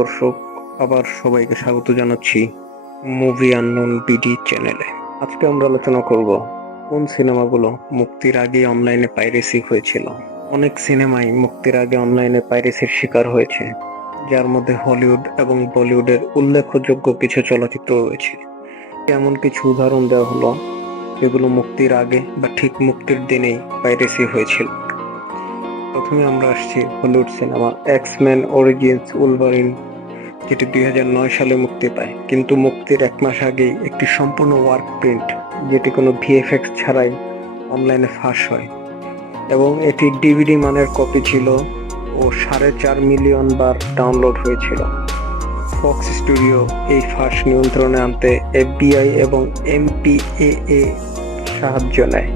দর্শক, আবার সবাইকে স্বাগত জানাচ্ছি মুভি আননোন বিডি চ্যানেলে। আজকে আমরা আলোচনা করব কোন সিনেমাগুলো মুক্তির আগে অনলাইনে পাইরেসি হয়েছিল। অনেক সিনেমাই মুক্তির আগে অনলাইনে পাইরেসির শিকার হয়েছে, যার মধ্যে হলিউড এবং বলিউডের উল্লেখযোগ্য কিছু চলচ্চিত্র রয়েছে। এমন কিছু উদাহরণ দেওয়া হলো, যেগুলো মুক্তির আগে বা ঠিক মুক্তির দিনেই পাইরেসি হয়েছিল। প্রথমে আমরা আসছি Hollywood cinema X Men Origins Wolverine যেটি দুই হাজার নয় সালে মুক্তি পায়। কিন্তু মুক্তির এক মাস আগেই একটি সম্পূর্ণ ওয়ার্ক প্রিন্ট, যেটি কোনো ভিএফএক্স ছাড়াই অনলাইনে ফাঁস হয়। এবং এটি ডিভিডি মানের কপি ছিল ও সাড়ে চার মিলিয়ন বার ডাউনলোড হয়েছিল। ফক্স স্টুডিও এই ফাঁস নিয়ন্ত্রণে আনতে এফবিআই এবং এমপিএএ সাহায্য নেয়।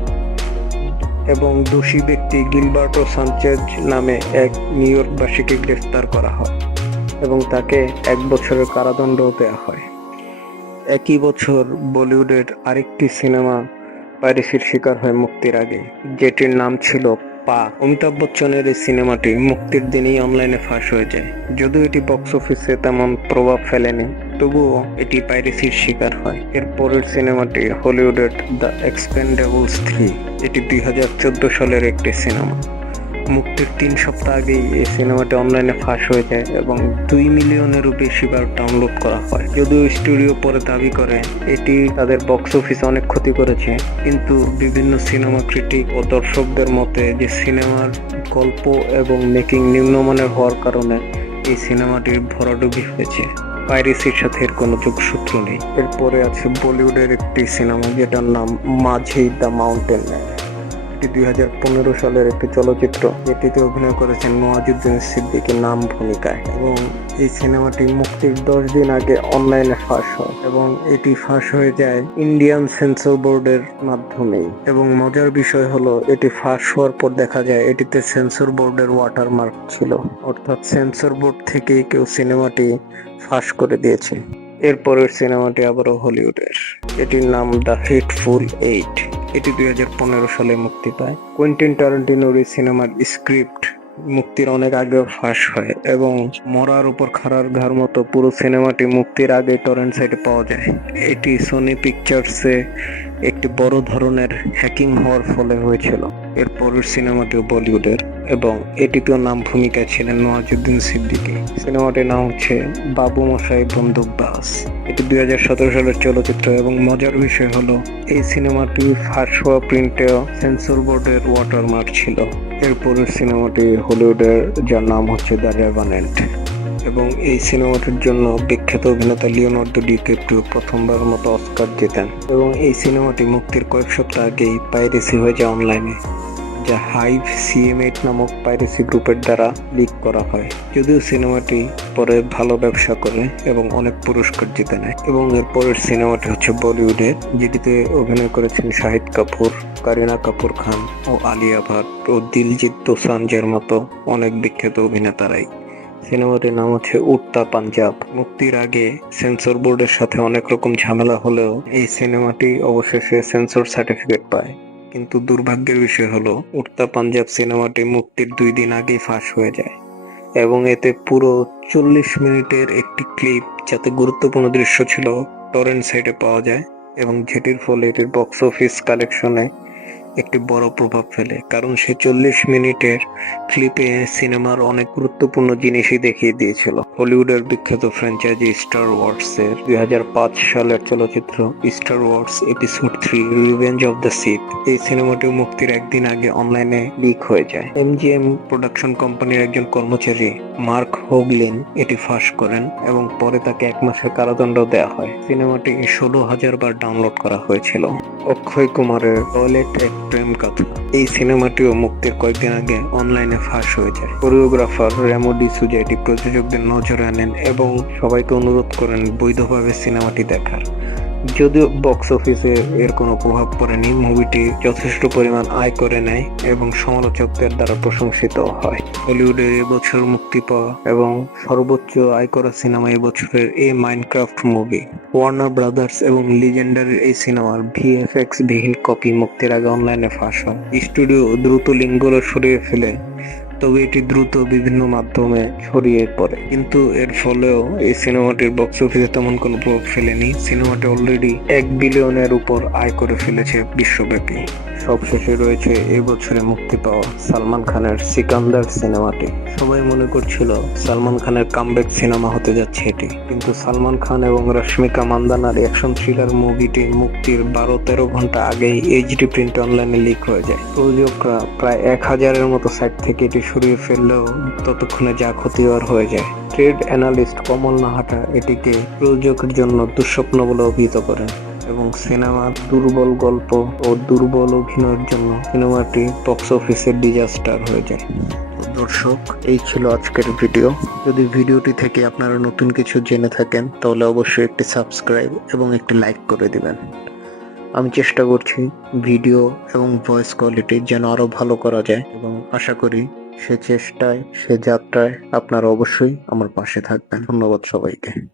এবং দোষী ব্যক্তি গিলবার্টো সানচেজ নামে এক নিউ ইয়র্কবাসীকে গ্রেফতার করা হয়। এবং তাকে এক বছরের কারাদণ্ড দেওয়া হয়। একই বছর বলিউডের আরেকটি সিনেমা পাইরেসির শিকার হয় মুক্তির আগে, যেটির নাম ছিল পা। অমিতাভ বচ্চনের এই সিনেমাটি মুক্তির দিনেই অনলাইনে ফাঁস হয়ে যায়। যদিও এটি বক্স অফিসে তেমন প্রভাব ফেলেনি, তবুও এটি পাইরেসির শিকার হয়। এর পরের সিনেমাটি হলিউডের দ্য এক্সপেন্ডেবলস থ্রি, এটি দুই হাজার চোদ্দ সালের একটি সিনেমা। মুক্তির তিন সপ্তাহ আগেই এই সিনেমাটি অনলাইনে ফাঁস হয়ে যায় এবং দুই মিলিয়নেরও বেশি বার ডাউনলোড করা হয়। যদিও স্টুডিও পরে দাবি করে, এটি তাদের বক্স অফিসে অনেক ক্ষতি করেছে। কিন্তু বিভিন্ন সিনেমা ক্রিটিক ও দর্শকদের মতে, যে সিনেমার গল্প এবং মেকিং নিম্নমানের হওয়ার কারণে এই সিনেমাটির ভরাডুবি হয়েছে। পাইরেসির সাথে এর কোনো যোগসূত্র নেই। এরপরে আছে বলিউডের একটি সিনেমা যেটার নাম মাঝি দ্য মাউন্টেন। ম্যান এটি দুই সালের একটি চলচ্চিত্র, যেটিতে অভিনয় করেছেন নওয়াজুদ্দিন সিদ্দিকীর নাম ভূমিকায় এবং এই সিনেমাটি মুক্তির দশ দিন আগে অনলাইনে ফাঁস হয় এবং এটি ফাঁস হয়ে যায় ইন্ডিয়ান সেন্সর বোর্ডের মাধ্যমেই এবং মজার বিষয় হলো, এটি ফাঁস হওয়ার পর দেখা যায় এটিতে সেন্সর বোর্ডের ওয়াটারমার্ক ছিল। অর্থাৎ সেন্সর বোর্ড থেকেই কেউ সিনেমাটি ফাঁস করে দিয়েছে। এরপরের সিনেমাটি আবারও হলিউডের। এটির নাম দ্য হেটফুল এইট। এটি দুই সালে মুক্তি পায়। কুইন্টিন টারেন্টিনোর এই সিনেমার স্ক্রিপ্ট মুক্তির অনেক আগে ফাঁস হয় এবং মরার উপর খাড়ার ঘার মতো পুরো সিনেমাটি মুক্তির আগে টরেন্ট সাইটে পাওয়া যায়। এটি সোনি পিকচার্সে একটি বড় ধরনের হ্যাকিং হওয়ার ফলে হয়েছিল। এর পরের সিনেমাটিও বলিউডের এবং এটিতেও নাম ভূমিকায় ছিলেন নওয়াজুদ্দিন সিদ্দিকী। সিনেমাটির নাম হচ্ছে বাবু মশাই বন্দুকবাজ। এটি দুই হাজার সতেরো সালের চলচ্চিত্র এবং মজার বিষয় হলো, এই সিনেমাটি ফার্স্ট হওয়া প্রিন্টেও সেন্সর বোর্ডের ওয়াটারমার্ক ছিল। এরপরের সিনেমাটি হলিউডের, যার নাম হচ্ছে দ্য রেভানেন্ট। এবং এই সিনেমাটির জন্য বিখ্যাত অভিনেতা লিওনার্দো ডিক্যাপ্রিও প্রথমবারের মতো অস্কার জেতেন। এবং এই সিনেমাটি মুক্তির কয়েক সপ্তাহ আগেই পাইরেসি হয়ে যায় অনলাইনে, যা হাইভ সিএম এইট নামক পাইরেসি গ্রুপের দ্বারা লিক করা হয়। যদিও সিনেমাটি পরে ভালো ব্যবসা করে এবং অনেক পুরস্কার জিতে নেয়। এবং এর পরের সিনেমাটি হচ্ছে বলিউডের, যেটিতে অভিনয় করেছেন শাহিদ কাপুর, কারিনা কাপুর খান ও আলিয়া ভাট ও দিলজিৎ দোসাঞ্জের মতো অনেক বিখ্যাত অভিনেতারাই। সিনেমাটির নাম হচ্ছে উড়তা পাঞ্জাব। মুক্তির আগে সেন্সর বোর্ডের সাথে অনেক রকম ঝামেলা হলেও এই সিনেমাটি অবশেষে সেন্সর সার্টিফিকেট পায়। কিন্তু দুর্ভাগ্যের বিষয় হলো উড়তা পাঞ্জাব সিনেমাটি মুক্তির দুই দিন আগেই ফাঁস হয়ে যায় এবং এতে পুরো চল্লিশ মিনিটের একটি ক্লিপ যাতে গুরুত্বপূর্ণ দৃশ্য ছিল টরেন্ট সাইটে পাওয়া যায় এবং যেটির ফলে এটির বক্স অফিস কালেকশনে একটি বড় প্রভাব ফেলে, কারণ সে চল্লিশ মিনিটের ক্লিপে সিনেমার অনেক গুরুত্বপূর্ণ জিনিসই দেখিয়ে দিয়েছিল। হলিউডের বিখ্যাত ফ্র্যাঞ্চাইজি স্টার ওয়ার্স এর দুই সালের চলচ্চিত্র Star Wars episode three, revenge of the Sith. এই সিনেমাটি মুক্তির একদিন আগে অনলাইনে লিক হয়ে যায়। এমজিএম প্রোডাকশন কোম্পানির একজন কর্মচারী, মার্ক হোগলিন, এটি ফাঁস করেন এবং পরে তাকে এক মাসের কারাদণ্ড দেওয়া হয়। সিনেমাটি ষোলো হাজার বার ডাউনলোড করা হয়েছিল। অক্ষয় কুমারের টয়লেট প্রেম কথা। এই সিনেমাটিও মুক্তির কয়েকদিন আগে অনলাইনে ফাঁস হয়ে যায় কোরিওগ্রাফার রেমো ডিসুজা এটি প্রযোজকদের নজরে আনেন এবং সবাইকে অনুরোধ করেন বৈধভাবে সিনেমাটি দেখার। যদিও বক্স অফিসে এর কোনো প্রভাব পড়েনি মুভিটি যথেষ্ট পরিমাণ আয় করে নেয় এবং সমালোচকদের দ্বারা প্রশংসিত হয়। হলিউডের এবছর মুক্তি পাওয়া এবং সর্বোচ্চ আয় করা সিনেমা এবছরের A Minecraft movie Warner Brothers এবং লিজেন্ডারের এই সিনেমার ভিএফএক্স বিহীন কপি মুক্তির আগে অনলাইনে ফাঁস হয়। স্টুডিও দ্রুত লিঙ্কগুলো সরিয়ে ফেলে তবে এটি দ্রুত বিভিন্ন মাধ্যমে ছড়িয়ে পড়ে। কিন্তু এর ফলেও এই সিনেমাটির বক্স অফিসে তেমন কোনো প্রভাব ফেলেনি। সিনেমাটি অলরেডি এক বিলিয়নের উপর আয় করে ফেলেছে বিশ্বব্যাপী। সবশেষে রয়েছে এই বছরে মুক্তি পাওয়া সালমান খানের সিকান্দার সিনেমাটি। সবাই মনে করছিল সালমান খানের কামব্যাক সিনেমা হতে যাচ্ছে এটি। কিন্তু সালমান খান এবং রশ্মিকা মান্দানার অ্যাকশন থ্রিলার মুভিটি মুক্তির বারো তেরো ঘণ্টা আগেই এইচডি প্রিন্ট অনলাইনে লিক হয়ে যায়। প্রযোজকরা প্রায় এক হাজারের মতো সাইট থেকে এটি সরিয়ে ফেললেও ততক্ষণে যা ক্ষতি হয়ে যায়। ট্রেড অ্যানালিস্ট কমল নাহাটা এটিকে প্রযোজকের জন্য দুঃস্বপ্ন বলে অভিহিত করেন এবং সিনেমার দুর্বল গল্প ও দুর্বল অভিনয়ের জন্য সিনেমাটি বক্স অফিসের ডিজাস্টার হয়ে যায়। দর্শক, এই ছিল আজকের ভিডিও। যদি ভিডিওটি থেকে আপনারা নতুন কিছু জেনে থাকেন, তাহলে অবশ্যই একটি সাবস্ক্রাইব এবং একটি লাইক করে দিবেন। আমি চেষ্টা করছি ভিডিও এবং ভয়েস কোয়ালিটি যেন আরও ভালো করা যায় এবং আশা করি সে চেষ্টায় সে যাত্রায় আপনারা অবশ্যই আমার পাশে থাকবেন। ধন্যবাদ সবাইকে।